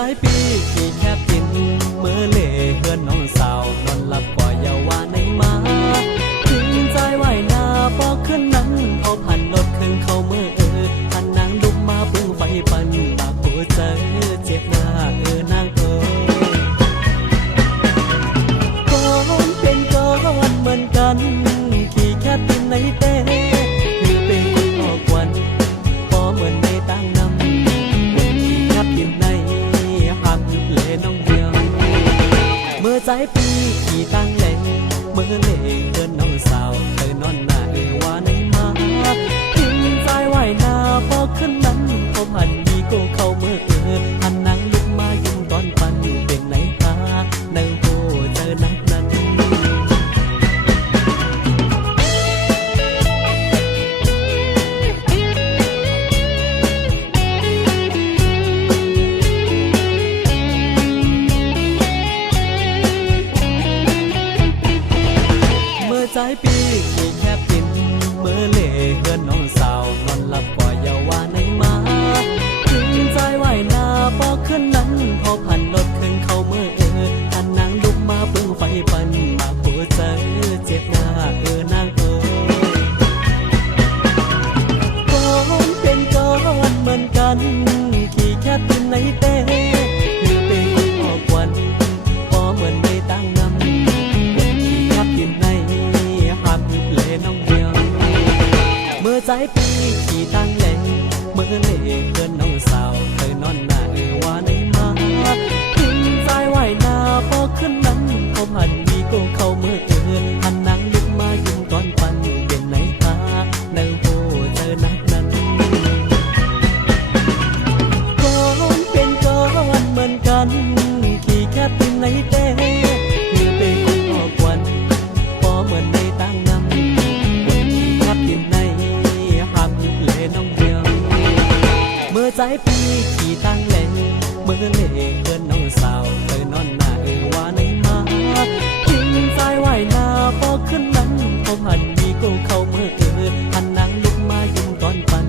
ใจปีขี่แคบกินเมื่อเล่เฮือนน้องสาวนอนหลับกว่าอย่าว่าในมาถึงใจไหวหน้าปอกขึ้นนั้นเอาผ่านรถขึ้นเข้าเมื่อหันนางลุกมาปึ้งไฟปันบากหัวใจเจ็บหน้านางก้อนเป็นก้อนเหมือนกันขี่แคบกินในเต้หรือเป็นคนออกวันพอเหมือนในตั้งนำกินในหักเลน้องเดียวเมื่อใจปีขี่ตั้งแหล่งเมื่อเล่เดินน้องสาวเคยนอนหน้าว่าในมาถึงใจไหวหน้าพอขึ้นนั้นพบหันดีก็เข้าเมื่อหันนั่งลุกมายุ่งตอนปันเป็นไหนตาในโหเจอนักนั้นใจปีขี่แคบกินเมื่อเล่เฮือนน้องสาวนอนหลับกว่าอย่าว่าในมาถึงใจไหวหน้าพอขึ้นนั้นพอผ่านรถขึ้นเข้าเมื่อหันนางลุกมาปึ้งไฟปันมาหัวใจเจ็บหน้านางก้อนเป็นก้อนเหมือนกันขี่แคบกินในเต้หรือเป็นคนออกวันพอเหมือนในตั้งนำขี่แคบกินในเลน้องเดียวเมื่อใจปีขี่ตั้งแหล่งเมื่อเล่เดินน้องสาวเคยนอนหน้าว่าในมาถึงใจไหวหน้าพอขึ้นนั้นพบหันมีก็เข้าเมื่อหันนางลุกมายุ่งตอนปันเป็นไหนตาในโหเจอนักนั้นก้อนเป็นก้อนเหมือนกันขี่แคบกินในเต้หรือเป็นคนออกวันพอเหมือนในตั้งนำกินในหักเลน้องเดียวเมื่อใจปีขี่ตั้งแหล่งเมื่อเล่เดินน้องสาวเคยนอนหน้าว่าในมาถึงใจไหวหน้าพอขึ้นนั้นพบหันมีก็เข้าเมื่อหันนางลุกมายุ่งตอนปัน